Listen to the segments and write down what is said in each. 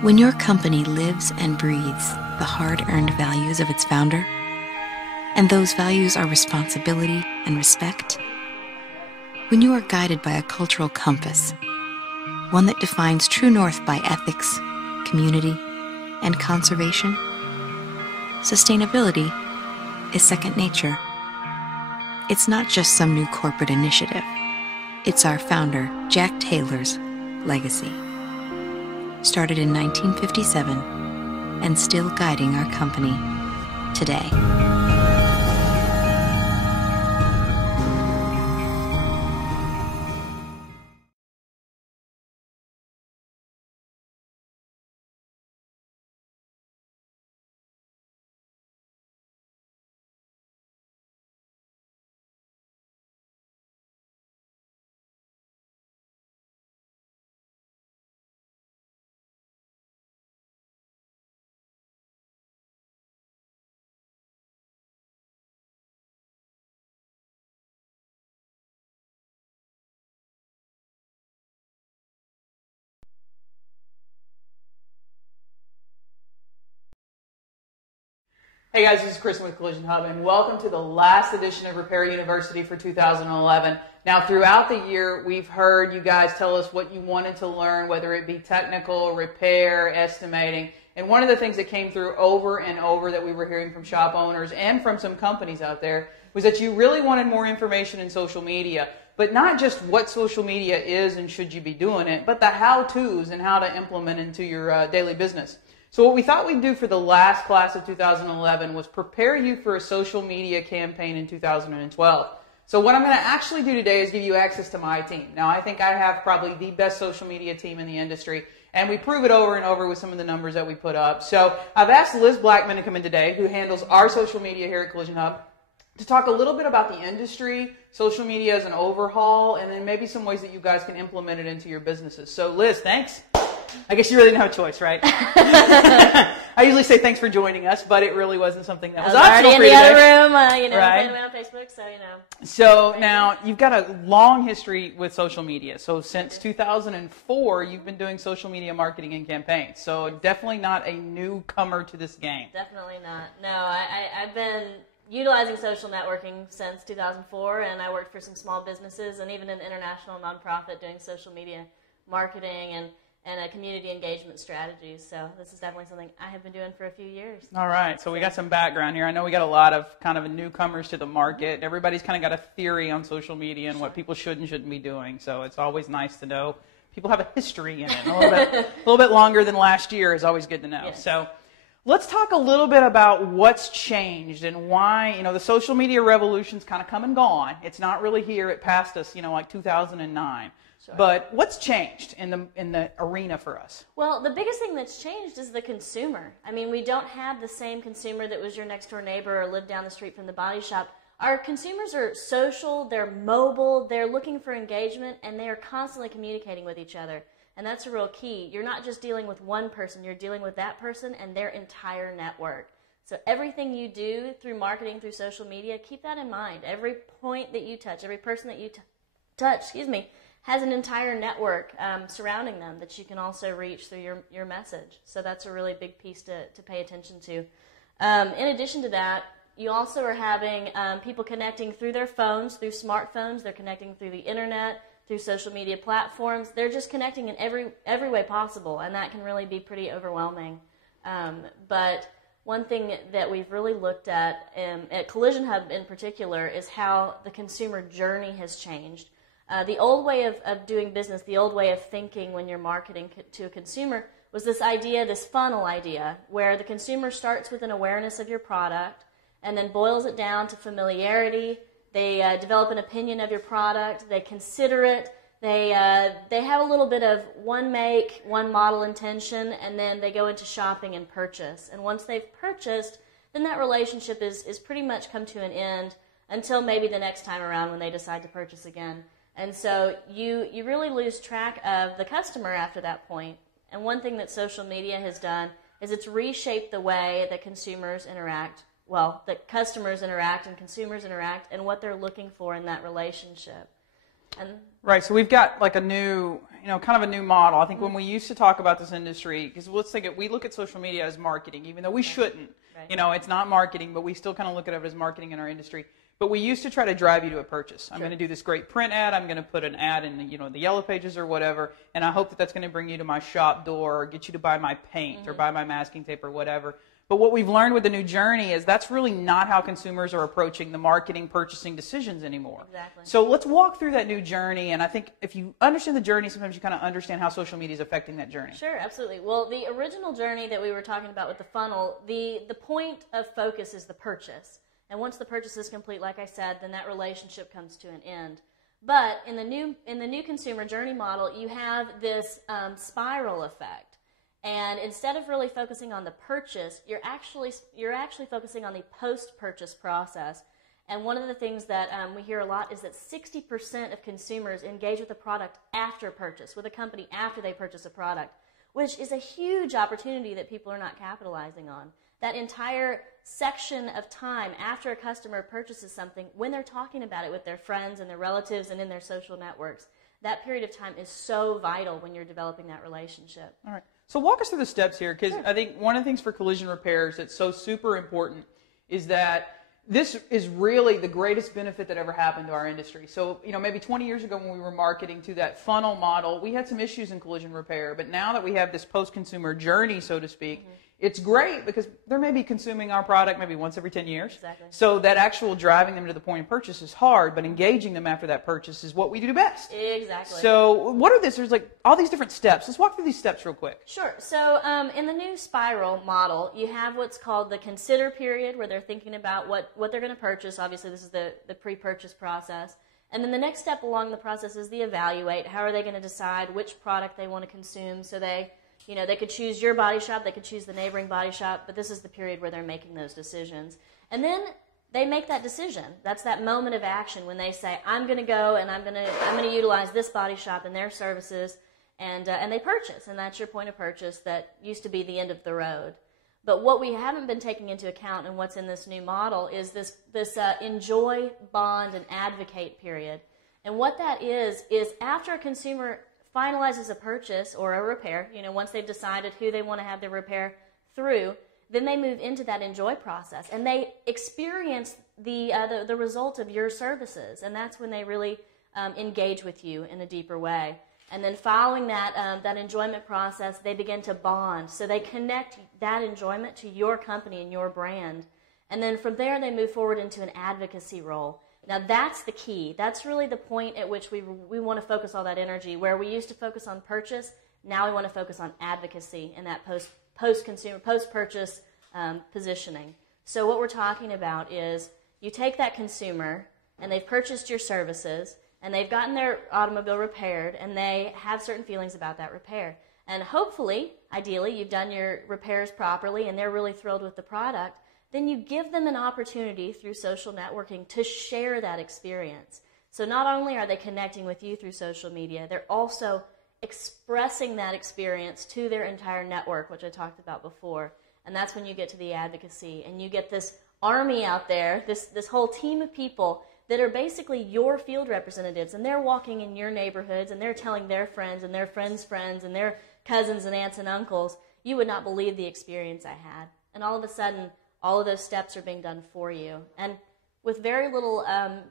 When your company lives and breathes the hard-earned values of its founder, and those values are responsibility and respect, when you are guided by a cultural compass, one that defines true north by ethics, community, and conservation, sustainability is second nature. It's not just some new corporate initiative. It's our founder, Jack Taylor's, legacy. Started in 1957 and still guiding our company today. Hey guys, this is Chris with Collision Hub, and welcome to the last edition of Repair University for 2011. Now, throughout the year, we've heard you guys tell us what you wanted to learn, whether it be technical, repair, estimating. And one of the things that came through over and over that we were hearing from shop owners and from some companies out there was that you really wanted more information in social media. But not just what social media is and should you be doing it, but the how-tos and how to implement into your daily business. So what we thought we'd do for the last class of 2011 was prepare you for a social media campaign in 2012. So what I'm going to actually do today is give you access to my team. Now, I think I have probably the best social media team in the industry, and we prove it over and over with some of the numbers that we put up. So I've asked Liz Blackman to come in today, who handles our social media here at Collision Hub, to talk a little bit about the industry, social media as an overhaul, and then maybe some ways that you guys can implement it into your businesses. So Liz, thanks. I guess you really didn't have a choice, right? I usually say thanks for joining us, but it really wasn't something that was optional for you today. Already in the other room, right? playing away on Facebook, so So now you've got a long history with social media. So since 2004, you've been doing social media marketing and campaigns. So definitely not a newcomer to this game. Definitely not. No, I've been utilizing social networking since 2004, and I worked for some small businesses and even an international nonprofit doing social media marketing and a community engagement strategies. So this is definitely something I have been doing for a few years. All right. So we got some background here. I know we got a lot of kind of newcomers to the market. Everybody's kind of got a theory on social media and what people should and shouldn't be doing. So it's always nice to know people have a history in it. A little bit longer than last year is always good to know. Yes. So let's talk a little bit about what's changed and why, the social media revolution's kind of come and gone. It's not really here. It passed us, like 2009. Sure. But what's changed in the arena for us? Well, the biggest thing that's changed is the consumer. I mean, we don't have the same consumer that was your next door neighbor or lived down the street from the body shop. Our consumers are social, they're mobile, they're looking for engagement, and they are constantly communicating with each other. And that's a real key. You're not just dealing with one person, you're dealing with that person and their entire network. So everything you do through marketing, through social media, keep that in mind. Every point that you touch, every person that you touch, has an entire network surrounding them that you can also reach through your message. So that's a really big piece to pay attention to. In addition to that, you also are having people connecting through their phones, through smartphones. They're connecting through the internet, through social media platforms. They're just connecting in every way possible, and that can really be pretty overwhelming. But one thing that we've really looked at Collision Hub in particular is how the consumer journey has changed. The old way of doing business, the old way of thinking when you're marketing to a consumer was this idea, this funnel idea, where the consumer starts with an awareness of your product and then boils it down to familiarity. They develop an opinion of your product. They consider it. They have a little bit of one make, one model intention, and then they go into shopping and purchase. And once they've purchased, then that relationship is pretty much come to an end until maybe the next time around when they decide to purchase again. And so you really lose track of the customer after that point. And one thing that social media has done is it's reshaped the way that consumers interact, that customers interact and consumers interact and what they're looking for in that relationship. And right. So we've got like a new, kind of a new model. I think when we used to talk about this industry, because let's think we look at social media as marketing, even though we shouldn't. Right. It's not marketing, but we still kind of look at it as marketing in our industry. But we used to try to drive you to a purchase. I'm going to do this great print ad. I'm going to put an ad in the yellow pages or whatever, and I hope that that's going to bring you to my shop door or get you to buy my paint or buy my masking tape or whatever. But what we've learned with the new journey is that's really not how consumers are approaching the marketing, purchasing decisions anymore. Exactly. So let's walk through that new journey, and I think if you understand the journey, sometimes you kind of understand how social media is affecting that journey. Sure, absolutely. Well, the original journey that we were talking about with the funnel, the point of focus is the purchase. And once the purchase is complete, like I said, then that relationship comes to an end. But in the new consumer journey model, you have this spiral effect. And instead of really focusing on the purchase, you're actually focusing on the post-purchase process. And one of the things that we hear a lot is that 60% of consumers engage with a product after purchase, with a company after they purchase a product, which is a huge opportunity that people are not capitalizing on. That entire section of time after a customer purchases something, when they're talking about it with their friends and their relatives and in their social networks, that period of time is so vital when you're developing that relationship. All right. So walk us through the steps here, because I think one of the things for collision repairs that's so super important is that this is really the greatest benefit that ever happened to our industry. So, maybe 20 years ago when we were marketing to that funnel model, we had some issues in collision repair. But now that we have this post-consumer journey, so to speak, it's great because they're maybe consuming our product maybe once every 10 years. Exactly. So that actual driving them to the point of purchase is hard, but engaging them after that purchase is what we do best. Exactly. So what are this? There's like all these different steps. Let's walk through these steps real quick. Sure. So in the new spiral model, you have what's called the consider period, where they're thinking about what they're going to purchase. Obviously, this is the pre-purchase process. And then the next step along the process is the evaluate. How are they going to decide which product they want to consume? So they could choose your body shop, they could choose the neighboring body shop, but this is the period where they're making those decisions. And then they make that decision. That's that moment of action when they say, I'm going to go and I'm going to utilize this body shop and their services, and they purchase. And that's your point of purchase that used to be the end of the road. But what we haven't been taking into account and what's in this new model is this enjoy, bond, and advocate period. And what that is after a consumer finalizes a purchase or a repair, once they've decided who they want to have their repair through, then they move into that enjoy process and they experience the result of your services, and that's when they really engage with you in a deeper way. And then following that enjoyment process, they begin to bond. So they connect that enjoyment to your company and your brand. And then from there, they move forward into an advocacy role. Now that's the key. That's really the point at which we want to focus all that energy. Where we used to focus on purchase, now we want to focus on advocacy and that post-consumer, post-purchase positioning. So what we're talking about is you take that consumer and they've purchased your services and they've gotten their automobile repaired and they have certain feelings about that repair. And hopefully, ideally, you've done your repairs properly and they're really thrilled with the product. Then you give them an opportunity through social networking to share that experience. So not only are they connecting with you through social media, they're also expressing that experience to their entire network, which I talked about before. And that's when you get to the advocacy, and you get this army out there, this whole team of people that are basically your field representatives, and they're walking in your neighborhoods, and they're telling their friends and their friends' friends and their cousins and aunts and uncles, you would not believe the experience I had. And all of a sudden, all of those steps are being done for you, and with very little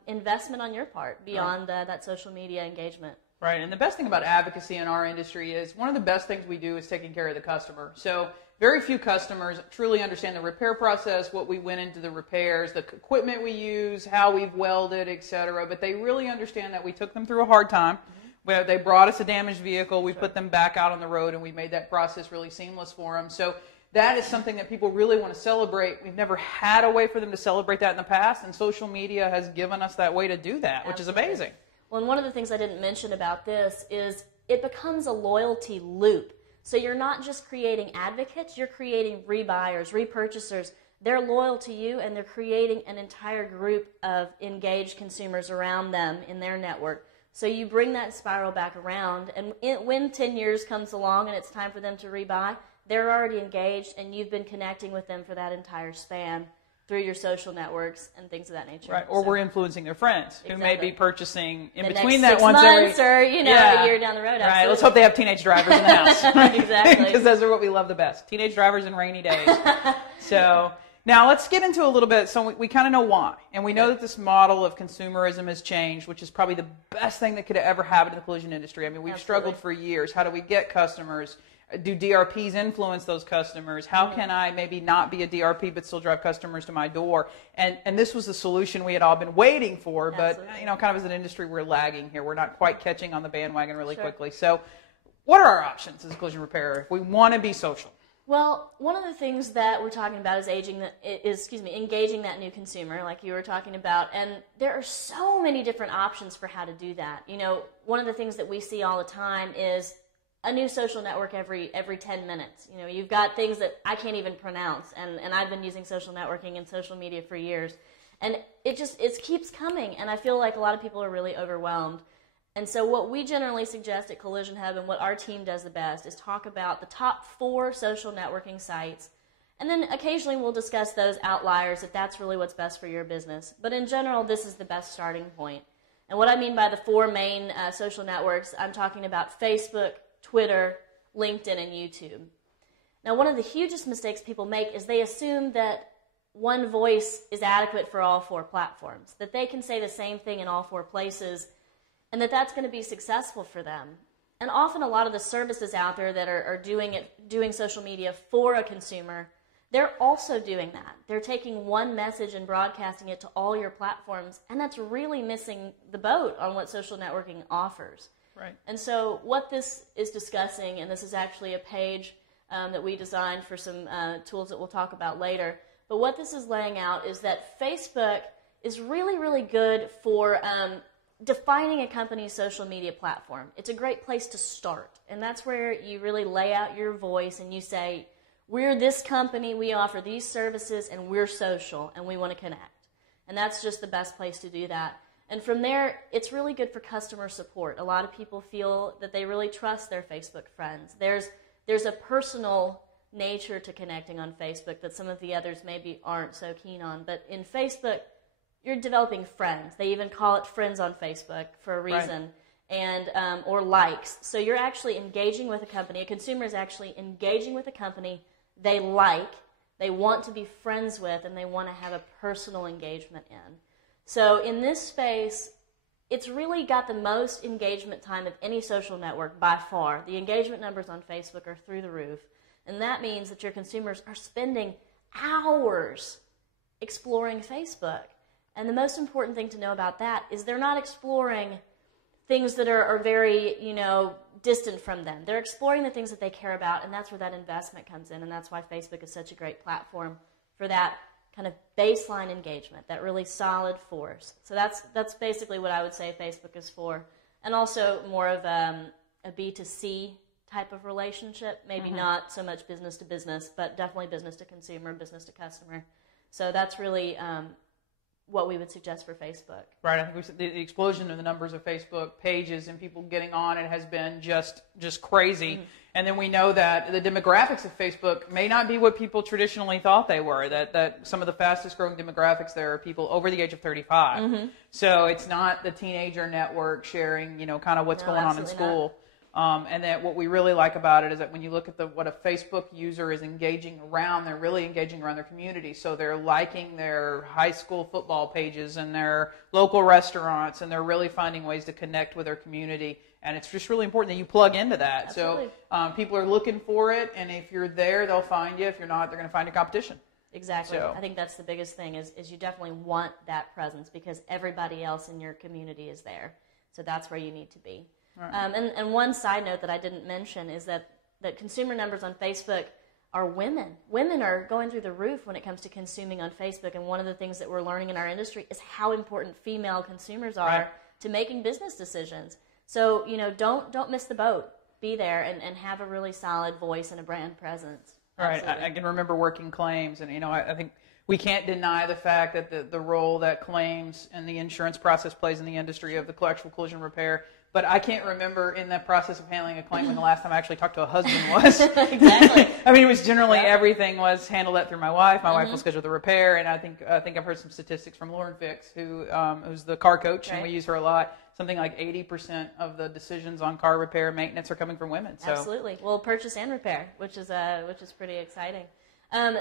investment on your part beyond that social media engagement. Right, and the best thing about advocacy in our industry is one of the best things we do is taking care of the customer. So very few customers truly understand the repair process, what we went into the repairs, the equipment we use, how we've welded, etc. But they really understand that we took them through a hard time. Where they brought us a damaged vehicle, we put them back out on the road, and we made that process really seamless for them. So that is something that people really want to celebrate. We've never had a way for them to celebrate that in the past, and social media has given us that way to do that, which is amazing. Well, and one of the things I didn't mention about this is it becomes a loyalty loop. So you're not just creating advocates, you're creating rebuyers, repurchasers. They're loyal to you, and they're creating an entire group of engaged consumers around them in their network. So you bring that spiral back around, and when 10 years comes along and it's time for them to rebuy, they're already engaged, and you've been connecting with them for that entire span. through your social networks and things of that nature. Right, or we're influencing their friends who may be purchasing in between next that once months or a year down the road. Right, let's hope they have teenage drivers in the house. Exactly. Because those are what we love the best, teenage drivers and rainy days. So now let's get into a little bit, so we kind of know why. And we know that this model of consumerism has changed, which is probably the best thing that could ever happen to the collision industry. I mean, we've struggled for years. How do we get customers? Do DRPs influence those customers? How can I maybe not be a DRP but still drive customers to my door? And this was the solution we had all been waiting for, but kind of as an industry, we're lagging here. We're not quite catching on the bandwagon really quickly. So what are our options as a collision repairer if we want to be social? Well, one of the things that we're talking about is engaging that new consumer, like you were talking about, and there are so many different options for how to do that. One of the things that we see all the time is a new social network every 10 minutes. You've got things that I can't even pronounce, and I've been using social networking and social media for years, and it keeps coming, and I feel like a lot of people are really overwhelmed. And so what we generally suggest at Collision Hub, and what our team does the best, is talk about the top 4 social networking sites, and then occasionally we'll discuss those outliers if that's really what's best for your business. But in general, this is the best starting point. And what I mean by the 4 main social networks, I'm talking about Facebook, Twitter, LinkedIn, and YouTube. Now, one of the hugest mistakes people make is they assume that one voice is adequate for all 4 platforms, that they can say the same thing in all 4 places, and that's going to be successful for them. And often a lot of the services out there that are doing social media for a consumer, they're also doing that. They're taking one message and broadcasting it to all your platforms, and that's really missing the boat on what social networking offers. Right. And so what this is discussing, and this is actually a page that we designed for some tools that we'll talk about later, but what this is laying out is that Facebook is really, really good for defining a company's social media platform. It's a great place to start, and that's where you really lay out your voice and you say, we're this company, we offer these services, and we're social, and we want to connect. And that's just the best place to do that. And from there, it's really good for customer support. A lot of people feel that they really trust their Facebook friends. There's a personal nature to connecting on Facebook that some of the others maybe aren't so keen on. But in Facebook, you're developing friends. They even call it friends on Facebook for a reason, and or likes. So you're actually engaging with a company. A consumer is actually engaging with a company they like, they want to be friends with, and they want to have a personal engagement in. So in this space, it's really got the most engagement time of any social network by far. The engagement numbers on Facebook are through the roof. And that means that your consumers are spending hours exploring Facebook. And the most important thing to know about that is they're not exploring things that are very, distant from them. They're exploring the things that they care about, and that's where that investment comes in. And that's why Facebook is such a great platform for that kind of baseline engagement, that really solid force. So that's basically what I would say Facebook is for. And also more of a B2C type of relationship, maybe not so much business to business, but definitely business to consumer, business to customer. So that's really what we would suggest for Facebook. Right. I think the explosion of the numbers of Facebook pages and people getting on it has been just crazy. Mm-hmm. And then we know that the demographics of Facebook may not be what people traditionally thought they were, that some of the fastest growing demographics there are people over the age of 35. Mm-hmm. So it's not the teenager network sharing, kind of what's going on in school. And that what we really like about it is that when you look at what a Facebook user is engaging around, they're really engaging around their community. So they're liking their high school football pages and their local restaurants, and they're really finding ways to connect with their community. And it's just really important that you plug into that. Absolutely. So people are looking for it, and if you're there, they'll find you. If you're not, they're going to find your competition. Exactly. So. I think that's the biggest thing is you definitely want that presence because everybody else in your community is there. So that's where you need to be. Right. And one side note that I didn't mention is that consumer numbers on Facebook are women. Women are going through the roof when it comes to consuming on Facebook, and one of the things that we're learning in our industry is how important female consumers are to making business decisions. So, don't miss the boat. Be there and have a really solid voice and a brand presence. Right. I can remember working claims, and, I think we can't deny the fact that the role that claims and the insurance process plays in the industry of the actual collision repair. But I can't remember in that process of handling a client when the last time I actually talked to a husband was. Exactly. I mean, it was generally everything was handled that through my wife. My wife will schedule the repair, and I think I've heard some statistics from Lauren Fix, who's the car coach, and we use her a lot. Something like 80% of the decisions on car repair and maintenance are coming from women. So. Absolutely. Well, purchase and repair, which is pretty exciting.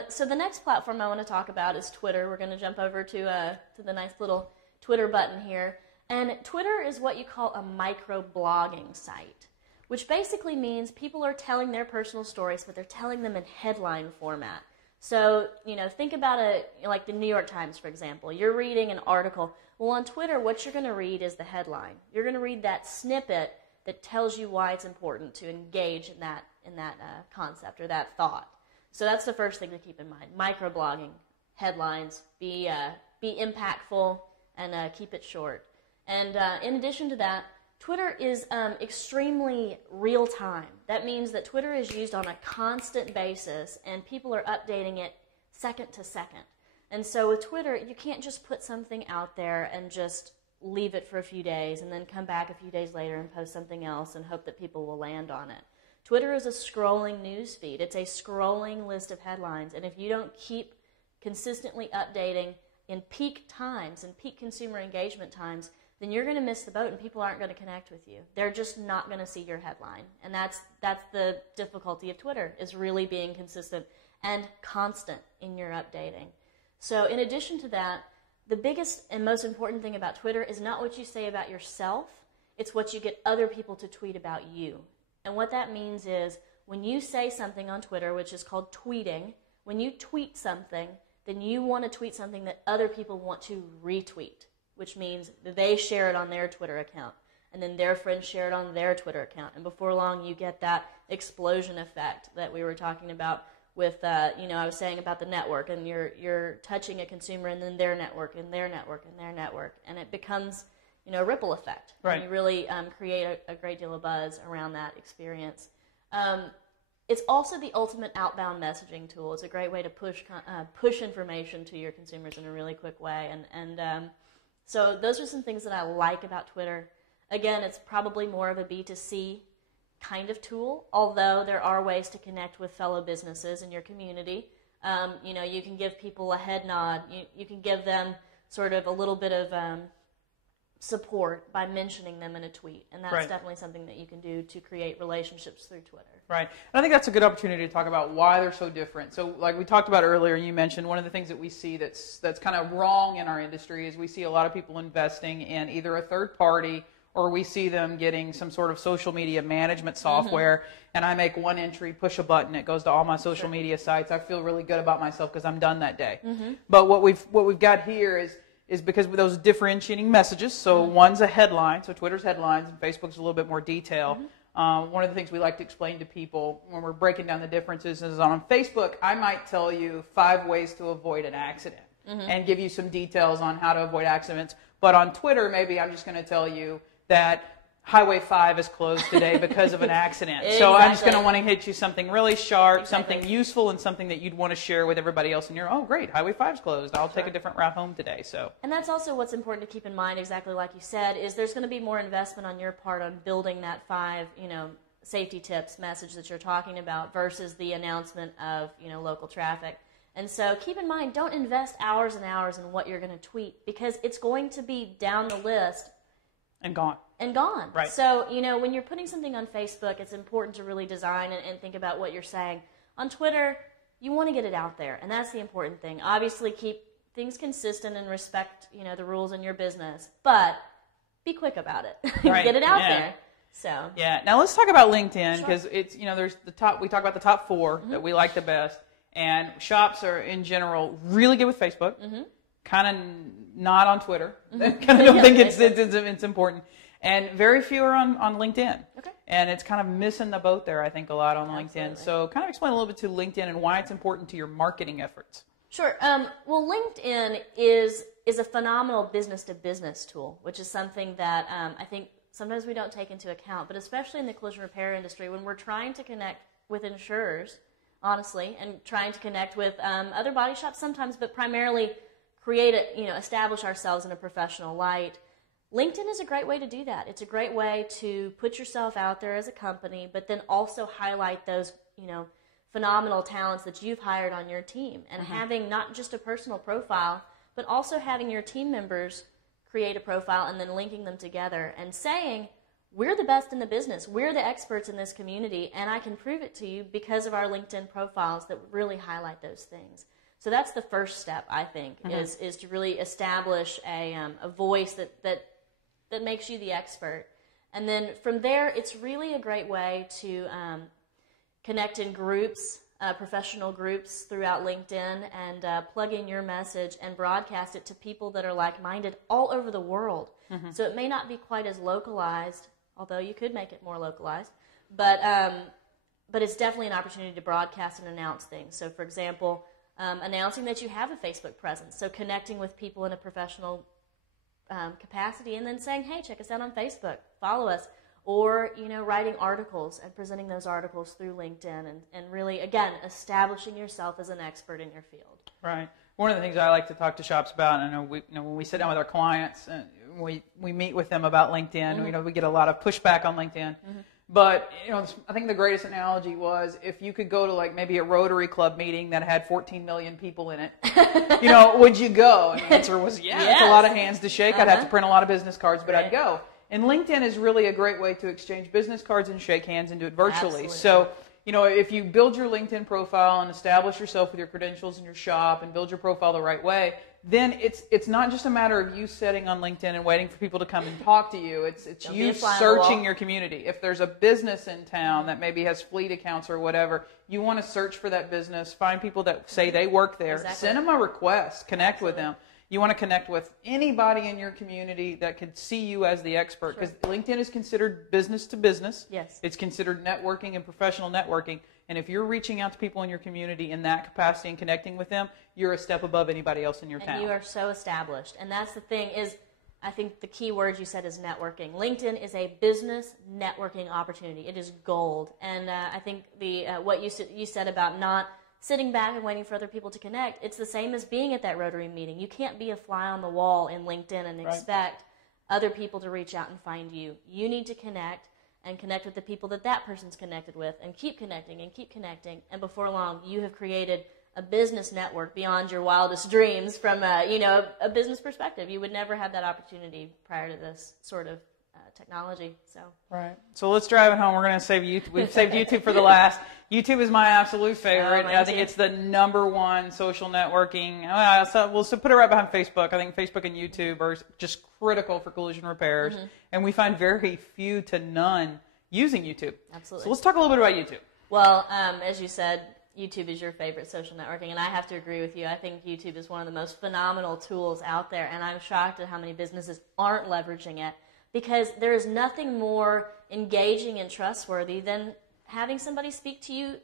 So the next platform I want to talk about is Twitter. We're going to jump over to the nice little Twitter button here. And Twitter is what you call a micro-blogging site, which basically means people are telling their personal stories, but they're telling them in headline format. So, think about like the New York Times, for example. You're reading an article. Well, on Twitter, what you're going to read is the headline. You're going to read that snippet that tells you why it's important to engage in that concept or that thought. So that's the first thing to keep in mind. Microblogging, headlines, be impactful, and keep it short. And in addition to that, Twitter is extremely real time. That means that Twitter is used on a constant basis, and people are updating it second to second. And so with Twitter, you can't just put something out there and just leave it for a few days and then come back a few days later and post something else and hope that people will land on it. Twitter is a scrolling news feed. It's a scrolling list of headlines. And if you don't keep consistently updating in peak times, in peak consumer engagement times, then you're going to miss the boat and people aren't going to connect with you. They're just not going to see your headline. And that's the difficulty of Twitter, is really being consistent and constant in your updating. So in addition to that, the biggest and most important thing about Twitter is not what you say about yourself, it's what you get other people to tweet about you. And what that means is when you say something on Twitter, which is called tweeting, when you tweet something, then you want to tweet something that other people want to retweet, which means that they share it on their Twitter account, and then their friends share it on their Twitter account. And before long, you get that explosion effect that we were talking about with, I was saying about the network, and you're touching a consumer, and then their network, and their network, and their network, and it becomes a ripple effect. Right. And you really create a great deal of buzz around that experience. It's also the ultimate outbound messaging tool. It's a great way to push information to your consumers in a really quick way. So those are some things that I like about Twitter. Again, it's probably more of a B2C kind of tool, although there are ways to connect with fellow businesses in your community. You can give people a head nod. You can give them sort of a little bit of support by mentioning them in a tweet, and that's definitely something that you can do to create relationships through Twitter. Right. And I think that's a good opportunity to talk about why they're so different. So like we talked about earlier, you mentioned one of the things that we see that's kind of wrong in our industry is we see a lot of people investing in either a third party or we see them getting some sort of social media management software, and I make one entry, push a button, it goes to all my social media sites. I feel really good about myself because I'm done that day. But what we've got here is because with those differentiating messages. So one's a headline, so Twitter's headlines, and Facebook's a little bit more detail. One of the things we like to explain to people when we're breaking down the differences is on Facebook, I might tell you 5 ways to avoid an accident and give you some details on how to avoid accidents. But on Twitter, maybe I'm just going to tell you that Highway 5 is closed today because of an accident. Exactly. So I'm just going to want to hit you something really sharp, something useful, and something that you'd want to share with everybody else. And you're, oh, great, Highway 5's closed. I'll take a different route home today. So. And that's also what's important to keep in mind, exactly like you said, is there's going to be more investment on your part on building that 5, safety tips message that you're talking about versus the announcement of, local traffic. And so keep in mind, don't invest hours and hours in what you're going to tweet because it's going to be down the list. And gone. Right. So, when you're putting something on Facebook, it's important to really design and think about what you're saying. On Twitter, you want to get it out there, and that's the important thing. Obviously, keep things consistent and respect, the rules in your business, but be quick about it. Get it out there. So. Yeah. Now let's talk about LinkedIn because it's, there's the top. We talk about the top 4 that we like the best, and shops are in general really good with Facebook. Kind of not on Twitter. Kind of don't think it's important. And very few are on LinkedIn. Okay. And it's kind of missing the boat there, I think, a lot on LinkedIn. So kind of explain a little bit to LinkedIn and why it's important to your marketing efforts. Sure. Well, LinkedIn is a phenomenal business-to-business tool, which is something that I think sometimes we don't take into account, but especially in the collision repair industry, when we're trying to connect with insurers, honestly, and trying to connect with other body shops sometimes, but primarily establish ourselves in a professional light. LinkedIn is a great way to do that. It's a great way to put yourself out there as a company, but then also highlight those, phenomenal talents that you've hired on your team. And having not just a personal profile, but also having your team members create a profile and then linking them together and saying, we're the best in the business. We're the experts in this community, and I can prove it to you because of our LinkedIn profiles that really highlight those things. So that's the first step, I think, is to really establish a voice that makes you the expert. And then from there, it's really a great way to connect in groups, professional groups throughout LinkedIn, and plug in your message and broadcast it to people that are like-minded all over the world. So it may not be quite as localized, although you could make it more localized, but it's definitely an opportunity to broadcast and announce things. So, for example, announcing that you have a Facebook presence, so connecting with people in a professional capacity, and then saying, hey, check us out on Facebook, follow us, or writing articles and presenting those articles through LinkedIn, and really, again, establishing yourself as an expert in your field. Right. One of the things I like to talk to shops about, I know when we sit down with our clients and we meet with them about LinkedIn, we get a lot of pushback on LinkedIn. But, I think the greatest analogy was if you could go to like maybe a Rotary Club meeting that had 14 million people in it, would you go? And the answer was yes. It's a lot of hands to shake. I'd have to print a lot of business cards, but I'd go. And LinkedIn is really a great way to exchange business cards and shake hands and do it virtually. Absolutely. So, if you build your LinkedIn profile and establish yourself with your credentials in your shop and build your profile the right way, then it's not just a matter of you sitting on LinkedIn and waiting for people to come and talk to you. It's you searching your community. If there's a business in town that maybe has fleet accounts or whatever, you want to search for that business, find people that say they work there, send them a request, connect with them. You want to connect with anybody in your community that could see you as the expert, because LinkedIn is considered business to business. Yes. It's considered networking and professional networking. And if you're reaching out to people in your community in that capacity and connecting with them, you're a step above anybody else in your town. And you are so established. And that's the thing is, I think the key word you said is networking. LinkedIn is a business networking opportunity. It is gold. And I think what you said about not sitting back and waiting for other people to connect, it's the same as being at that Rotary meeting. You can't be a fly on the wall in LinkedIn and expect other people to reach out and find you. You need to connect with the people that person's connected with, and keep connecting, and before long, you have created a business network beyond your wildest dreams from a business perspective. You would never have that opportunity prior to this sort of technology. So let's drive it home. We're going to save YouTube. We've saved YouTube for the last. YouTube is my absolute favorite. I think it's the #1 social networking. So we'll put it right behind Facebook. I think Facebook and YouTube are just critical for collision repairs, and we find very few to none using YouTube. Absolutely. So let's talk a little bit about YouTube. Well, as you said, YouTube is your favorite social networking, and I have to agree with you. I think YouTube is one of the most phenomenal tools out there, and I'm shocked at how many businesses aren't leveraging it, because there is nothing more engaging and trustworthy than having somebody speak to you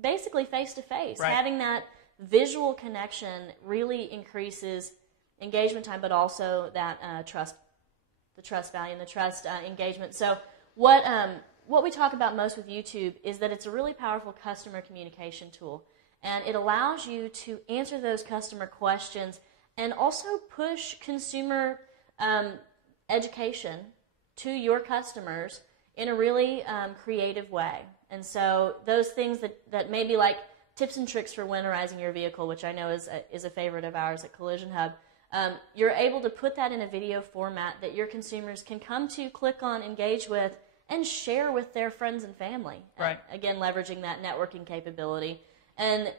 basically face-to-face. Right. Having that visual connection really increases engagement time, but also that the trust value and the trust engagement. So what we talk about most with YouTube is that it's a really powerful customer communication tool, and it allows you to answer those customer questions and also push consumer education to your customers in a really creative way. And so those things that may be like tips and tricks for winterizing your vehicle, which I know is a favorite of ours at Collision Hub, you're able to put that in a video format that your consumers can come to, click on, engage with, and share with their friends and family. Right. Again, leveraging that networking capability. And,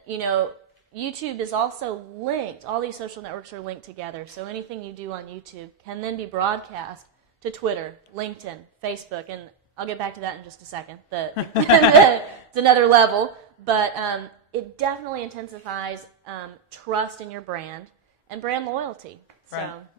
YouTube is also linked. All these social networks are linked together. So anything you do on YouTube can then be broadcast to Twitter, LinkedIn, Facebook, and I'll get back to that in just a second. It's another level. But it definitely intensifies trust in your brand and brand loyalty.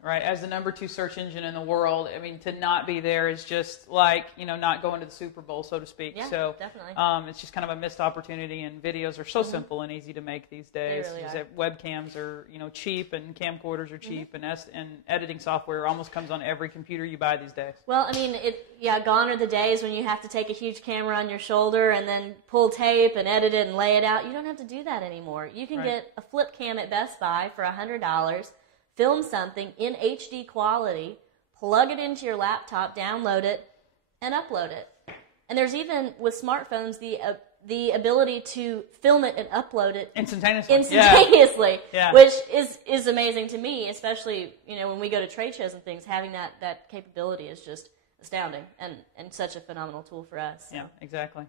Right. As the #2 search engine in the world, I mean, to not be there is just like, not going to the Super Bowl, so to speak. Yeah, so definitely. It's just kind of a missed opportunity, and videos are so simple and easy to make these days. They really are. Webcams are, cheap, and camcorders are cheap, and editing software almost comes on every computer you buy these days. Well, I mean, gone are the days when you have to take a huge camera on your shoulder and then pull tape and edit it and lay it out. You don't have to do that anymore. You can get a flip cam at Best Buy for $100, film something in HD quality, plug it into your laptop, download it, and upload it. And there's even, with smartphones, the ability to film it and upload it instantaneously, Yeah. which is amazing to me, especially, when we go to trade shows and things. Having that capability is just astounding and such a phenomenal tool for us. Yeah, exactly.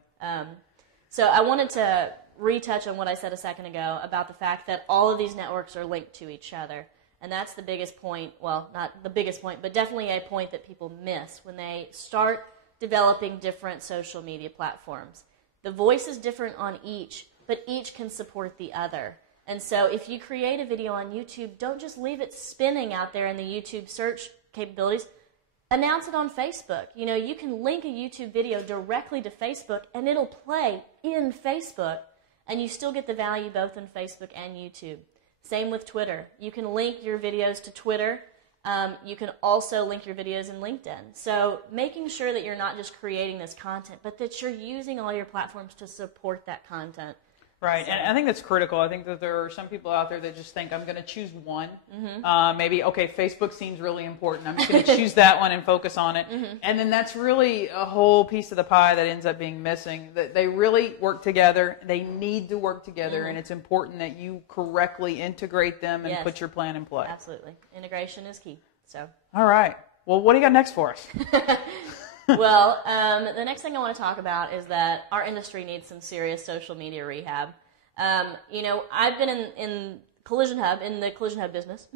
So I wanted to retouch on what I said a second ago about the fact that all of these networks are linked to each other. And that's the biggest point, well, not the biggest point, but definitely a point that people miss when they start developing different social media platforms. The voice is different on each, but each can support the other. And so if you create a video on YouTube, don't just leave it spinning out there in the YouTube search capabilities. Announce it on Facebook. You can link a YouTube video directly to Facebook, and it'll play in Facebook, and you still get the value both in Facebook and YouTube. Same with Twitter. You can link your videos to Twitter. You can also link your videos in LinkedIn. So making sure that you're not just creating this content, but that you're using all your platforms to support that content. Right, So. and I think that's critical. I think that there are some people out there that just think, I'm going to choose one. Maybe, okay, Facebook seems really important. I'm just going to choose that one and focus on it. And then that's really a whole piece of the pie that ends up being missing. That they really work together. They need to work together, and it's important that you correctly integrate them and put your plan in play. Absolutely. Integration is key. So. All right. Well, what do you got next for us? Well, the next thing I want to talk about is that our industry needs some serious social media rehab. I've been in the Collision Hub business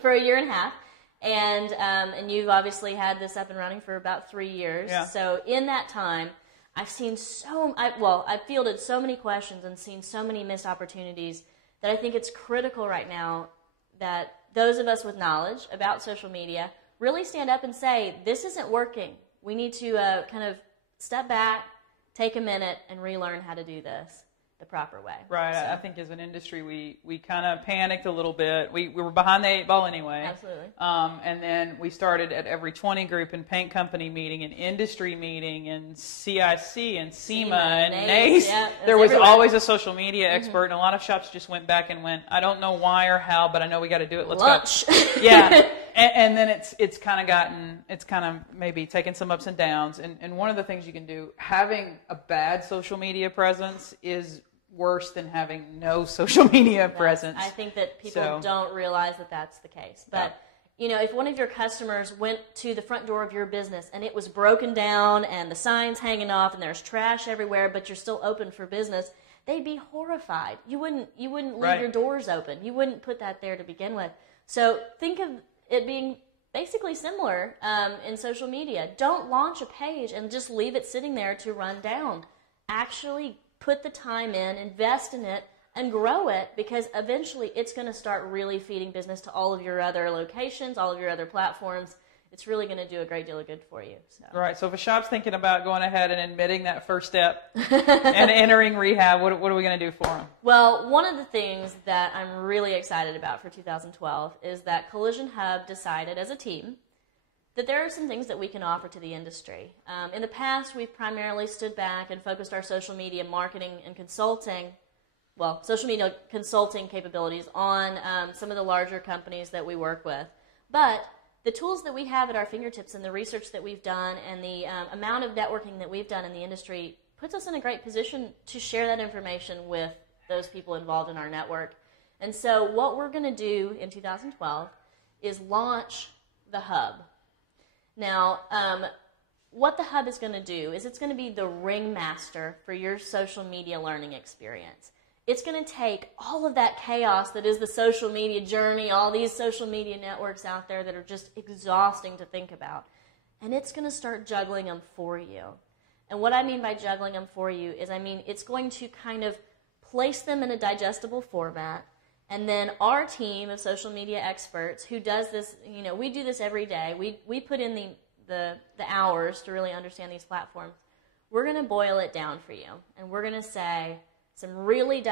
for a year and a half, and you've obviously had this up and running for about 3 years. Yeah. So in that time, I've fielded so many questions and seen so many missed opportunities that I think it's critical right now that those of us with knowledge about social media really stand up and say, this isn't working. We need to kind of step back, take a minute, and relearn how to do this the proper way. Right. So. I think as an industry, we kind of panicked a little bit. We were behind the 8 ball anyway. Absolutely. And then we started at every 20 group and paint company meeting and industry meeting and CIC and SEMA and NACE. Yeah, there was everywhere. always a social media expert, and a lot of shops just went back and went, I don't know why or how, but I know we got to do it. Let's Lunch. go. Yeah. And then it's kind of maybe taken some ups and downs. And one of the things you can do, having a bad social media presence is worse than having no social media presence. I think that people don't realize that that's the case. But, if one of your customers went to the front door of your business and it was broken down and the sign's hanging off and there's trash everywhere, but you're still open for business, they'd be horrified. You wouldn't leave your doors open. You wouldn't put that there to begin with. So think of it being basically similar in social media. Don't launch a page and just leave it sitting there to run down. Actually put the time in, invest in it, and grow it, because eventually it's going to start really feeding business to all of your other locations, all of your other platforms. It's really going to do a great deal of good for you. So. Right. So if a shop's thinking about going ahead and admitting that first step and entering rehab, what are we going to do for them? Well, one of the things that I'm really excited about for 2012 is that Collision Hub decided as a team that there are some things that we can offer to the industry. In the past, we've primarily stood back and focused our social media marketing and social media consulting capabilities on some of the larger companies that we work with. But the tools that we have at our fingertips and the research that we've done and the amount of networking that we've done in the industry puts us in a great position to share that information with those people involved in our network. And so what we're going to do in 2012 is launch the Hub. Now, what the Hub is going to do is it's going to be the ringmaster for your social media learning experience. It's going to take all of that chaos that is the social media journey, all these social media networks out there that are just exhausting to think about, and it's going to start juggling them for you. And what I mean by juggling them for you is it's going to kind of place them in a digestible format, and then our team of social media experts who does this, we do this every day. We put in the hours to really understand these platforms. We're going to boil it down for you, and we're going to say some really,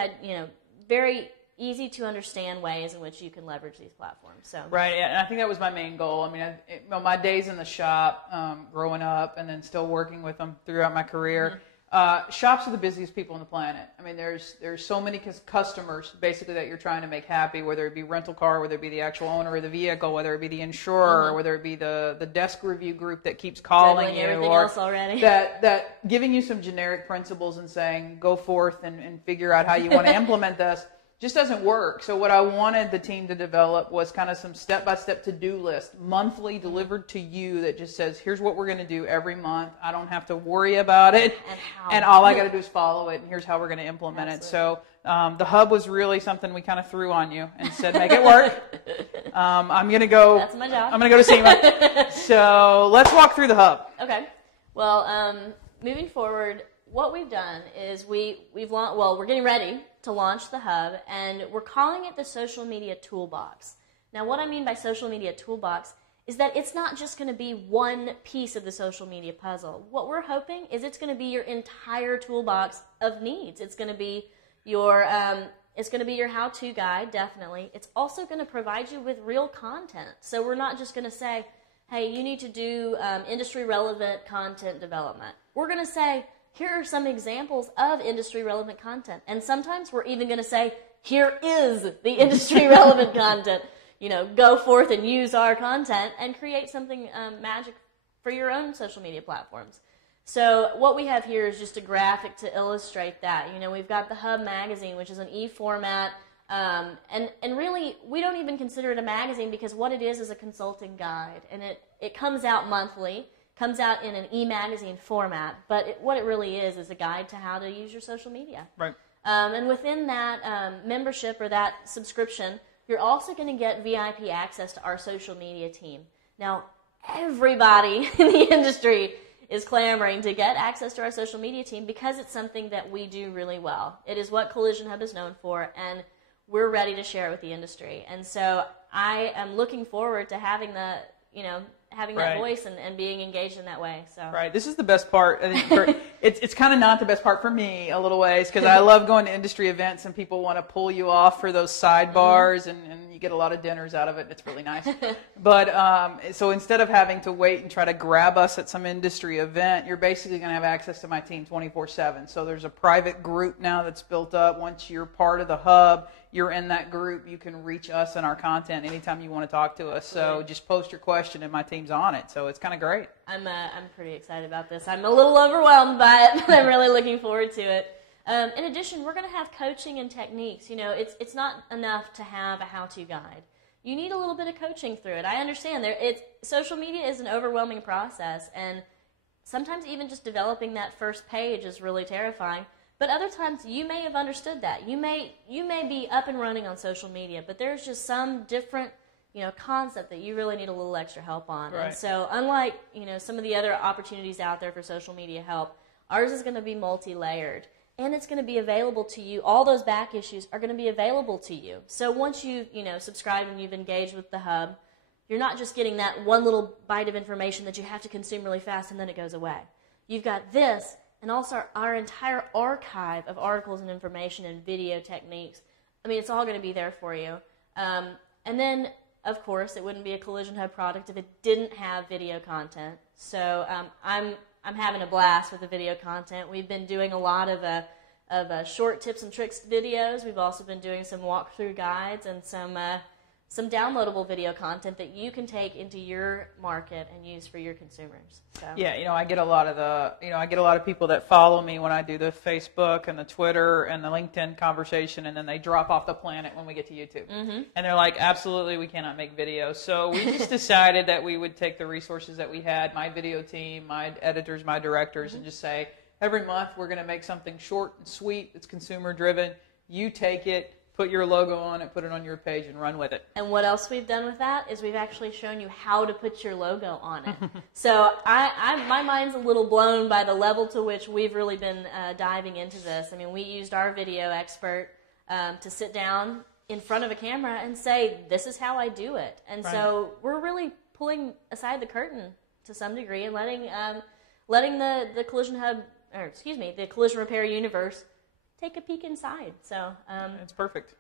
very easy to understand ways in which you can leverage these platforms. So right, and I think that was my main goal. My days in the shop, growing up, and then still working with them throughout my career. Shops are the busiest people on the planet. I mean, there's so many customers basically that you're trying to make happy, whether it be rental car, whether it be the actual owner of the vehicle, whether it be the insurer, or whether it be the desk review group that keeps calling you, or else already. that giving you some generic principles and saying go forth and figure out how you want to implement this. Just doesn't work. So what I wanted the team to develop was kind of some step-by-step to-do list, monthly delivered to you, that just says, here's what we're going to do every month. I don't have to worry about it. And all I got to do is follow it, and here's how we're going to implement it. So the hub was really something we kind of threw on you and said, make it work. I'm going to go. That's my job. I'm going to go to SEMA. So let's walk through the hub. Okay. Well, moving forward, what we've done is we're getting ready to launch the hub, and we're calling it the Social Media Toolbox. Now, what I mean by Social Media Toolbox is that it's not just going to be one piece of the social media puzzle. What we're hoping is it's going to be your entire toolbox of needs. It's going to be your how-to guide, definitely. It's also going to provide you with real content. So we're not just going to say, hey, you need to do industry-relevant content development. We're going to say, here are some examples of industry-relevant content. And sometimes we're even going to say, here is the industry-relevant content. Go forth and use our content and create something magic for your own social media platforms. So what we have here is just a graphic to illustrate that. We've got the Hub magazine, which is an e-format. And really, we don't even consider it a magazine because what it is a consulting guide. And it comes out monthly. Comes out in an e-magazine format, but what it really is a guide to how to use your social media. Right. And within that membership or that subscription, you're also going to get VIP access to our social media team. Now, everybody in the industry is clamoring to get access to our social media team because it's something that we do really well. It is what Collision Hub is known for, and we're ready to share it with the industry. And so I am looking forward to having that voice and being engaged in that way. So right, this is the best part. I think it's kind of not the best part for me a little ways because I love going to industry events and people want to pull you off for those sidebars and you get a lot of dinners out of it. It's really nice. But so instead of having to wait and try to grab us at some industry event, you're basically going to have access to my team 24/7. So there's a private group now that's built up. Once you're part of the hub, you're in that group, you can reach us and our content anytime you want to talk to us. So just post your question and my team's on it. So it's kind of great. I'm pretty excited about this. I'm a little overwhelmed by it, but I'm really looking forward to it. In addition, we're going to have coaching and techniques. It's not enough to have a how-to guide. You need a little bit of coaching through it. I understand social media is an overwhelming process, and sometimes even just developing that first page is really terrifying. But other times you may have understood that. You may be up and running on social media, but there's just some different, concept that you really need a little extra help on. Right. And so unlike, some of the other opportunities out there for social media help, ours is going to be multi-layered. And it's going to be available to you. All those back issues are going to be available to you. So once you've, subscribed and you've engaged with the hub, you're not just getting that one little bite of information that you have to consume really fast and then it goes away. You've got this, and also our entire archive of articles and information and video techniques. I mean, it's all going to be there for you. And then, of course, it wouldn't be a Collision Hub product if it didn't have video content. So I'm having a blast with the video content. We've been doing a lot of short tips and tricks videos. We've also been doing some walkthrough guides and some downloadable video content that you can take into your market and use for your consumers. So. Yeah, I get a lot of people that follow me when I do the Facebook and the Twitter and the LinkedIn conversation, and then they drop off the planet when we get to YouTube. Mm-hmm. And they're like, absolutely, we cannot make videos. So we just decided that we would take the resources that we had, my video team, my editors, my directors, and just say, every month we're going to make something short and sweet that's consumer driven. You take it, put your logo on it, put it on your page, and run with it. And what else we've done with that is we've actually shown you how to put your logo on it. So my mind's a little blown by the level to which we've really been diving into this. I mean, we used our video expert to sit down in front of a camera and say, this is how I do it. And so we're really pulling aside the curtain to some degree and letting the Collision Hub, the Collision Repair universe take a peek inside. So it's perfect.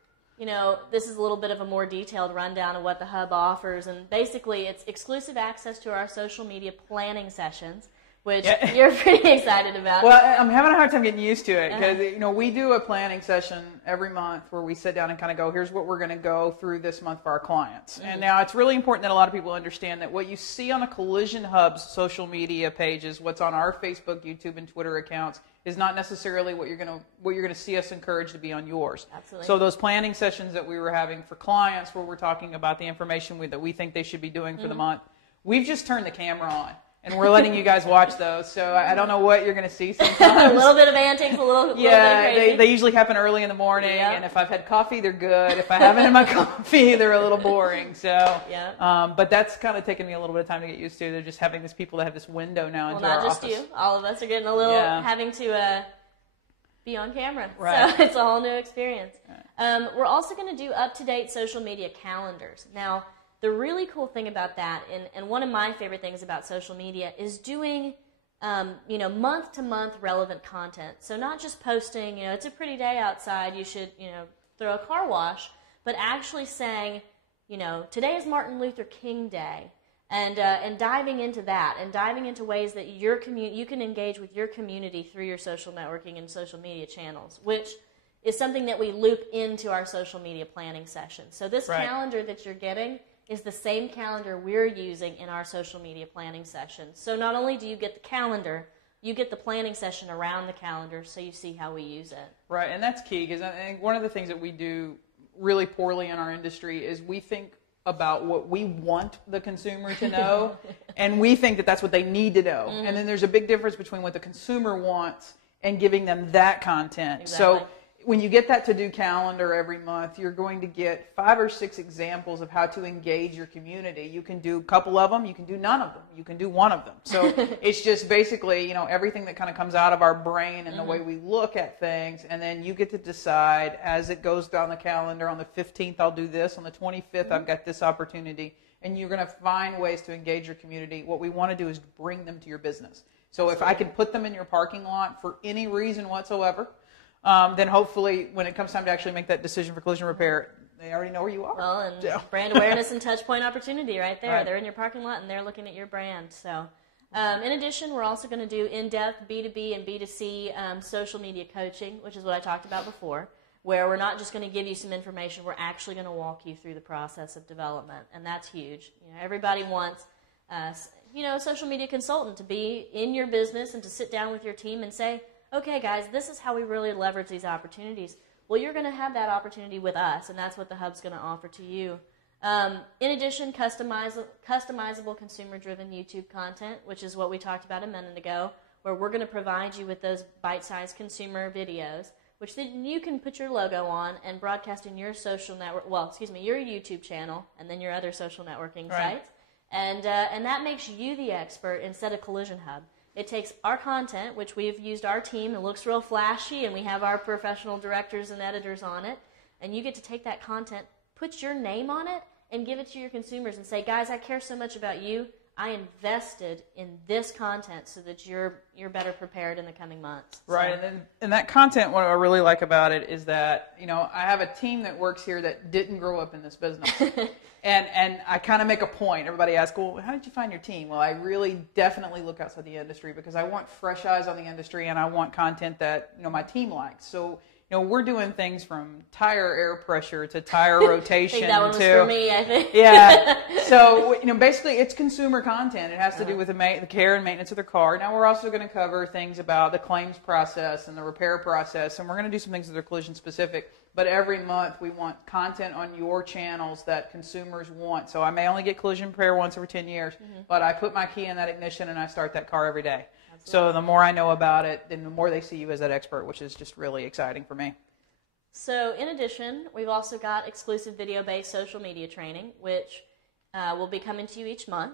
This is a little bit of a more detailed rundown of what the hub offers, and basically it's exclusive access to our social media planning sessions. which you're pretty excited about. Well, I'm having a hard time getting used to it because, we do a planning session every month where we sit down and kind of go, here's what we're going to go through this month for our clients. Mm-hmm. And now it's really important that a lot of people understand that what you see on a Collision Hub's social media pages, what's on our Facebook, YouTube, and Twitter accounts, is not necessarily what you're going to see us encourage to be on yours. Absolutely. So those planning sessions that we were having for clients where we're talking about the information that we think they should be doing for the month, we've just turned the camera on. And we're letting you guys watch those, so I don't know what you're going to see sometimes. A little bit of antics, a little bit crazy. They usually happen early in the morning, and if I've had coffee, they're good. If I haven't had my coffee, they're a little boring. So, but that's kind of taken me a little bit of time to get used to. They're just having these people that have this window now into our office. Well, not just you. All of us are getting a little having to be on camera. Right. So it's a whole new experience. Right. We're also going to do up-to-date social media calendars. Now, the really cool thing about that, and one of my favorite things about social media, is doing, month-to-month relevant content. So not just posting, it's a pretty day outside, you should, throw a car wash, but actually saying, today is Martin Luther King Day, and diving into that, and diving into ways that you can engage with your community through your social networking and social media channels, which is something that we loop into our social media planning session. So this calendar that you're getting is the same calendar we're using in our social media planning session. So not only do you get the calendar, you get the planning session around the calendar so you see how we use it. Right, and that's key because I think one of the things that we do really poorly in our industry is we think about what we want the consumer to know, and we think that that's what they need to know. Mm-hmm. And then there's a big difference between what the consumer wants and giving them that content. Exactly. So when you get that to-do calendar every month, you're going to get 5 or 6 examples of how to engage your community. You can do a couple of them. You can do none of them. You can do one of them. So it's just basically, everything that kind of comes out of our brain and the way we look at things. And then you get to decide as it goes down the calendar, on the 15th, I'll do this. On the 25th, I've got this opportunity. And you're going to find ways to engage your community. What we want to do is bring them to your business. So if I can put them in your parking lot for any reason whatsoever, then hopefully when it comes time to actually make that decision for collision repair, they already know where you are. Well, and brand awareness and touch point opportunity right there. Right. They're in your parking lot and they're looking at your brand. So, in addition, we're also going to do in-depth B2B and B2C social media coaching, which is what I talked about before, where we're not just going to give you some information, we're actually going to walk you through the process of development, and that's huge. Everybody wants a social media consultant to be in your business and to sit down with your team and say, okay, guys, this is how we really leverage these opportunities. Well, you're going to have that opportunity with us, and that's what the Hub's going to offer to you. In addition, customizable consumer-driven YouTube content, which is what we talked about a minute ago, where we're going to provide you with those bite-sized consumer videos, which then you can put your logo on and broadcast in your your YouTube channel, and then your other social networking sites. And that makes you the expert instead of Collision Hub. It takes our content, which we've used our team, it looks real flashy, and we have our professional directors and editors on it, and you get to take that content, put your name on it, and give it to your consumers and say, guys, I care so much about you, I invested in this content so that you're better prepared in the coming months. Right, and that content, what I really like about it is that, I have a team that works here that didn't grow up in this business. And I kind of make a point. Everybody asks, well, how did you find your team? Well, I really definitely look outside the industry because I want fresh eyes on the industry and I want content that, my team likes. So, we're doing things from tire air pressure to tire rotation. I think that one was for me, I think. Yeah. So, basically it's consumer content. It has to do with the care and maintenance of their car. Now, we're also going to cover things about the claims process and the repair process, and we're going to do some things that are collision specific. But every month we want content on your channels that consumers want. So I may only get collision repair once every 10 years, but I put my key in that ignition and I start that car every day. Absolutely. So the more I know about it, then the more they see you as that expert, which is just really exciting for me. So in addition, we've also got exclusive video-based social media training, which will be coming to you each month.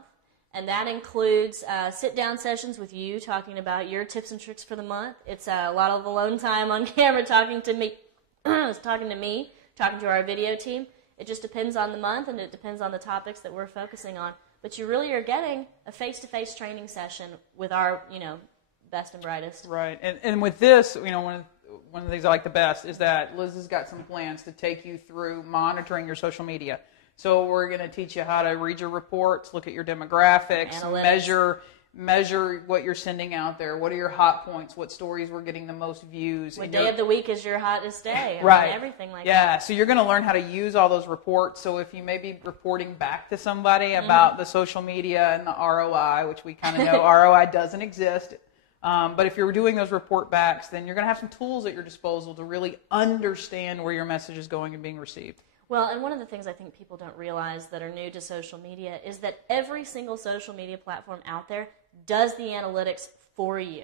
And that includes sit-down sessions with you talking about your tips and tricks for the month. It's a lot of alone time on camera talking to me, talking to our video team. It just depends on the month and it depends on the topics that we're focusing on. But you really are getting a face-to-face training session with our, best and brightest. Right. And with this, one of the things I like the best is that Liz has got some plans to take you through monitoring your social media. So we're going to teach you how to read your reports, look at your demographics, measure what you're sending out there. What are your hot points? What stories were getting the most views? What day of the week is your hottest day? Right. Everything like that. Yeah, so you're going to learn how to use all those reports. So if you may be reporting back to somebody about the social media and the ROI, which we kind of know ROI doesn't exist, but if you're doing those report backs, then you're going to have some tools at your disposal to really understand where your message is going and being received. Well, and one of the things I think people don't realize that are new to social media is that every single social media platform out there does the analytics for you.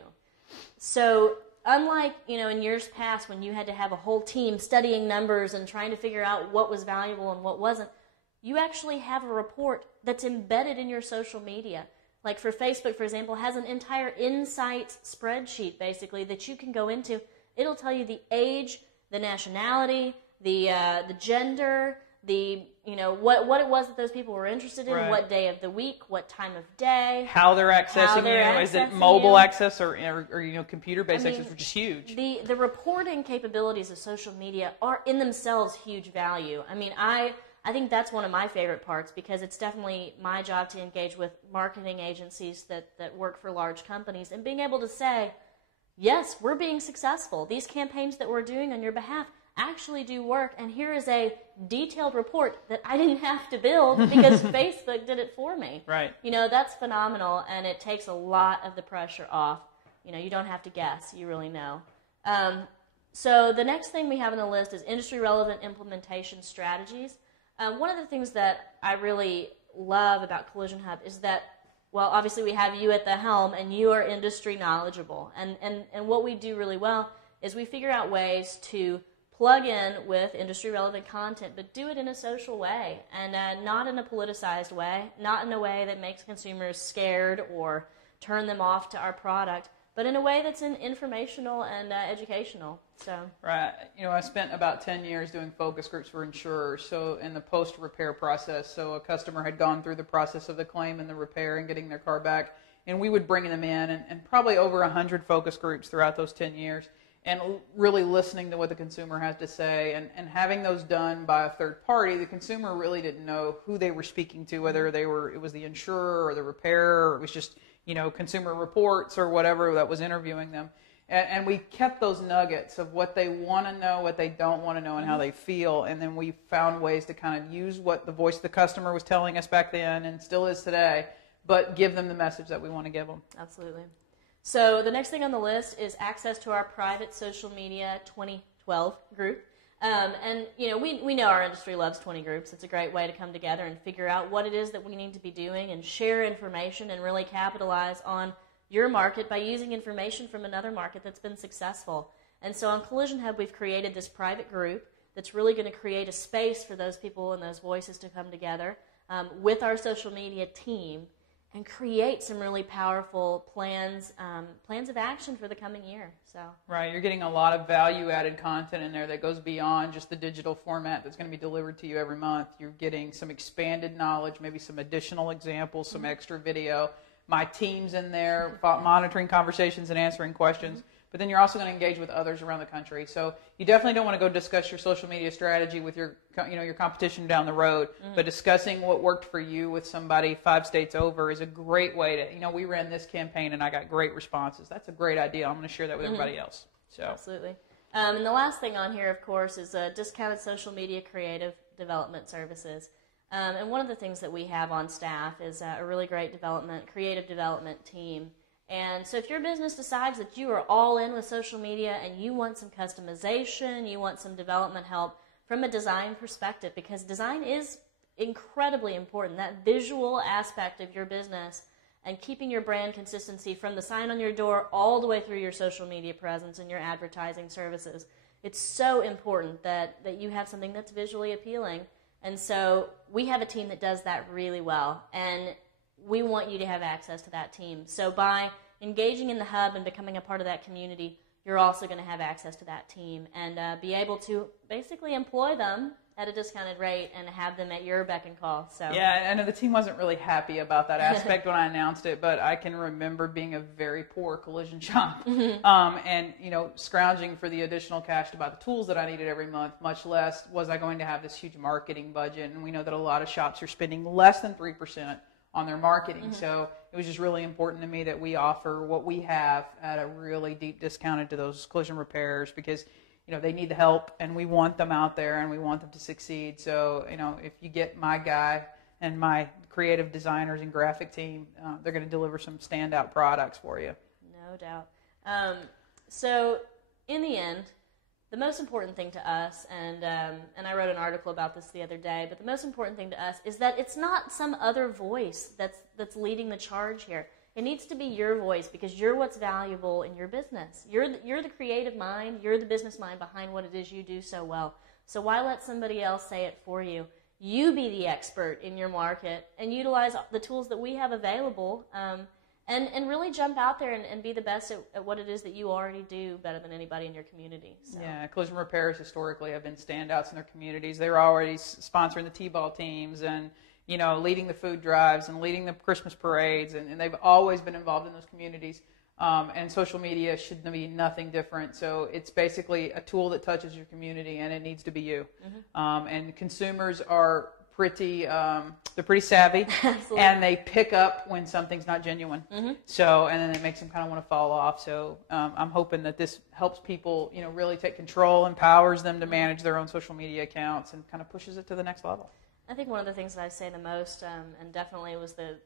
So unlike, in years past when you had to have a whole team studying numbers and trying to figure out what was valuable and what wasn't, you actually have a report that's embedded in your social media. Like for Facebook, for example, has an entire insights spreadsheet basically that you can go into. It'll tell you the age, the nationality, the gender, what it was that those people were interested in, what day of the week, what time of day, how they're accessing you. Is it mobile access or computer-based access, which is huge. The reporting capabilities of social media are in themselves huge value. I mean, I think that's one of my favorite parts because it's definitely my job to engage with marketing agencies that work for large companies and being able to say, yes, we're being successful. These campaigns that we're doing on your behalf actually do work, and here is a detailed report that I didn't have to build because Facebook did it for me. Right. That's phenomenal, and it takes a lot of the pressure off. You don't have to guess. You really know. So the next thing we have on the list is industry-relevant implementation strategies. One of the things that I really love about Collision Hub is that, well, obviously we have you at the helm, and you are industry knowledgeable. And what we do really well is we figure out ways to plug in with industry-relevant content, but do it in a social way, and not in a politicized way, not in a way that makes consumers scared or turn them off to our product, but in a way that's informational and educational. So right, I spent about 10 years doing focus groups for insurers. So in the post-repair process, so a customer had gone through the process of the claim and the repair and getting their car back, and we would bring them in, and probably over 100 focus groups throughout those 10 years. And really listening to what the consumer has to say, and having those done by a third party. The consumer really didn't know who they were speaking to, whether it was the insurer or the repairer, or it was just Consumer Reports or whatever that was interviewing them. And we kept those nuggets of what they want to know, what they don't want to know, and how they feel. And then we found ways to kind of use what the voice of the customer was telling us back then and still is today, but give them the message that we want to give them. Absolutely. So the next thing on the list is access to our private social media 2012 group. We know our industry loves 20 groups. It's a great way to come together and figure out what it is that we need to be doing and share information and really capitalize on your market by using information from another market that's been successful. And so on Collision Hub, we've created this private group that's really going to create a space for those people and those voices to come together with our social media team and create some really powerful plans of action for the coming year. So right, you're getting a lot of value-added content in there that goes beyond just the digital format that's going to be delivered to you every month. You're getting some expanded knowledge, maybe some additional examples, some extra video. My team's in there monitoring conversations and answering questions. But then you're also going to engage with others around the country. So you definitely don't want to go discuss your social media strategy with your competition down the road. But discussing what worked for you with somebody 5 states over is a great way to, we ran this campaign and I got great responses. That's a great idea. I'm going to share that with everybody else. So absolutely. And the last thing on here, of course, is discounted social media creative development services. And one of the things that we have on staff is a really great creative development team. And so if your business decides that you are all in with social media and you want some customization, you want some development help from a design perspective, because design is incredibly important, that visual aspect of your business and keeping your brand consistency from the sign on your door all the way through your social media presence and your advertising services. It's so important that you have something that's visually appealing. And so we have a team that does that really well. And we want you to have access to that team. So by engaging in the hub and becoming a part of that community, you're also going to have access to that team and be able to basically employ them at a discounted rate and have them at your beck and call. So yeah, I know the team wasn't really happy about that aspect when I announced it, but I can remember being a very poor collision shop and scrounging for the additional cash to buy the tools that I needed every month, much less was I going to have this huge marketing budget. And we know that a lot of shops are spending less than 3% on their marketing. So it was just really important to me that we offer what we have at a really deep discounted to those collision repairs, because they need the help, and we want them out there, and we want them to succeed. So, if you get my guy and my creative designers and graphic team, they're going to deliver some standout products for you. No doubt. So, in the end, the most important thing to us, and I wrote an article about this the other day, but the most important thing to us is that it's not some other voice that's leading the charge here. It needs to be your voice, because you're what's valuable in your business. You're the creative mind. You're the business mind behind what it is you do so well. So why let somebody else say it for you? You be the expert in your market and utilize the tools that we have available, and really jump out there and be the best at what it is that you already do better than anybody in your community. So. Yeah, collision repairs historically have been standouts in their communities. They were already sponsoring the T-ball teams and leading the food drives and leading the Christmas parades, and they've always been involved in those communities. And social media should be nothing different. So it's basically a tool that touches your community, and it needs to be you. Mm-hmm. And consumers are they're pretty savvy, and they pick up when something's not genuine. Mm-hmm. So, and then it makes them kind of want to fall off. So I'm hoping that this helps people, really take control, empowers them to manage their own social media accounts, and kind of pushes it to the next level. I think one of the things that I say the most, and definitely was the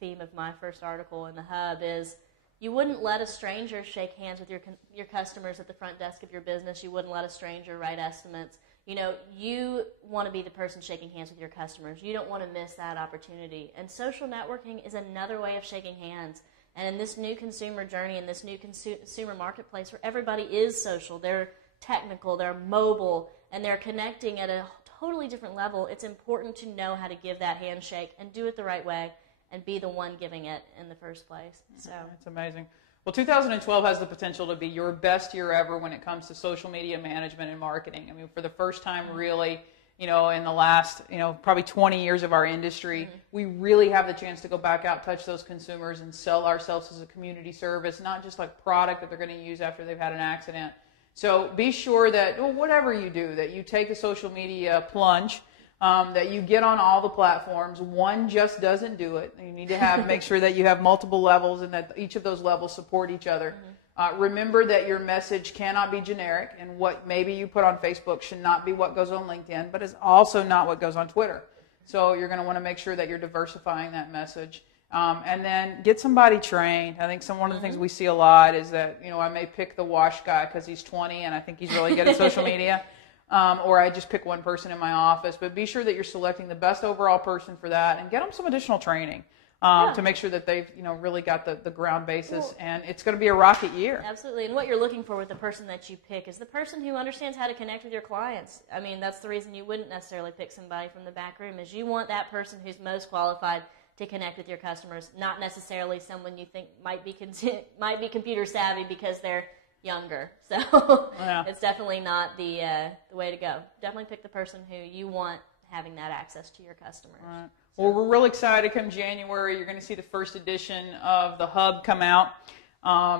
theme of my first article in the Hub, is you wouldn't let a stranger shake hands with your customers at the front desk of your business. You wouldn't let a stranger write estimates. You want to be the person shaking hands with your customers. You don't want to miss that opportunity. And social networking is another way of shaking hands. And in this new consumer journey, in this new consumer marketplace where everybody is social, they're technical, they're mobile, and they're connecting at a totally different level, it's important to know how to give that handshake and do it the right way and be the one giving it in the first place. So it's amazing. Well, 2012 has the potential to be your best year ever when it comes to social media management and marketing. I mean, for the first time, really, in the last, probably 20 years of our industry, mm-hmm. we really have the chance to go back out, touch those consumers, and sell ourselves as a community service, not just like product that they're going to use after they've had an accident. So be sure that whatever you do, that you take a social media plunge, that you get on all the platforms. One just doesn't do it. You need to make sure that you have multiple levels and that each of those levels support each other. Mm-hmm. Remember that your message cannot be generic, and what maybe you put on Facebook should not be what goes on LinkedIn, but is also not what goes on Twitter. So you're going to want to make sure that you're diversifying that message. And then get somebody trained. I think one of the things we see a lot is that, I may pick the wash guy because he's 20 and I think he's really good at social media. Or I just pick one person in my office. But be sure that you're selecting the best overall person for that, and get them some additional training to make sure that they've really got the ground basis. And it's going to be a rocket year. Absolutely. And what you're looking for with the person that you pick is the person who understands how to connect with your clients. I mean, that's the reason you wouldn't necessarily pick somebody from the back room, is you want that person who's most qualified to connect with your customers, not necessarily someone you think might be computer savvy because they're younger. So It's definitely not the way to go. Definitely pick the person who you want having that access to your customers. Right. Well, we're real excited. Come January, you're going to see the first edition of the Hub come out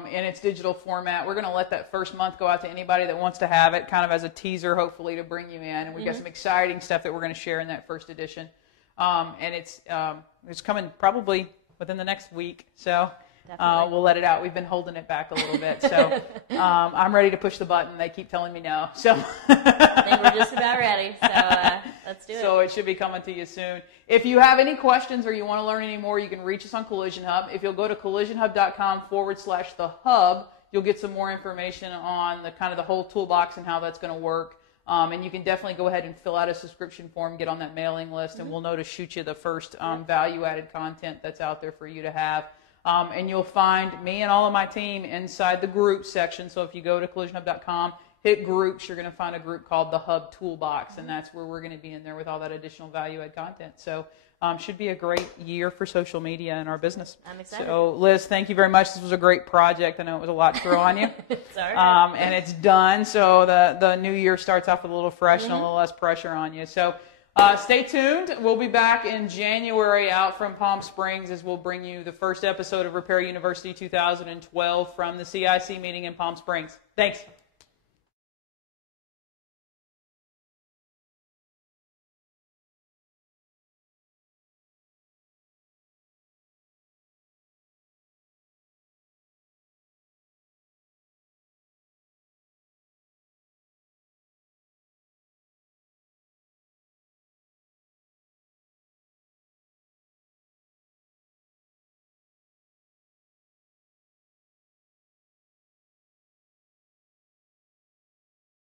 in its digital format. We're going to let that first month go out to anybody that wants to have it, kind of as a teaser, hopefully, to bring you in. And we've got some exciting stuff that we're going to share in that first edition. And it's coming probably within the next week, so we'll let it out. We've been holding it back a little bit, so I'm ready to push the button. They keep telling me no, so I think we're just about ready. So let's do it. So it should be coming to you soon. If you have any questions or you want to learn any more, you can reach us on Collision Hub. If you'll go to collisionhub.com/the-hub, you'll get some more information on the kind of the whole toolbox and how that's going to work. And you can definitely go ahead and fill out a subscription form, get on that mailing list, and we'll know to shoot you the first value-added content that's out there for you to have. And you'll find me and all of my team inside the groups section. So if you go to collisionhub.com, hit groups, you're going to find a group called the Hub Toolbox, and that's where we're going to be in there with all that additional value-add content. So should be a great year for social media in our business. I'm excited. So, Liz, thank you very much. This was a great project. I know it was a lot to throw on you. It's all right. And it's done, so the new year starts off with a little fresh and a little less pressure on you. So stay tuned. We'll be back in January out from Palm Springs as we'll bring you the first episode of Repair University 2012 from the CIC meeting in Palm Springs. Thanks.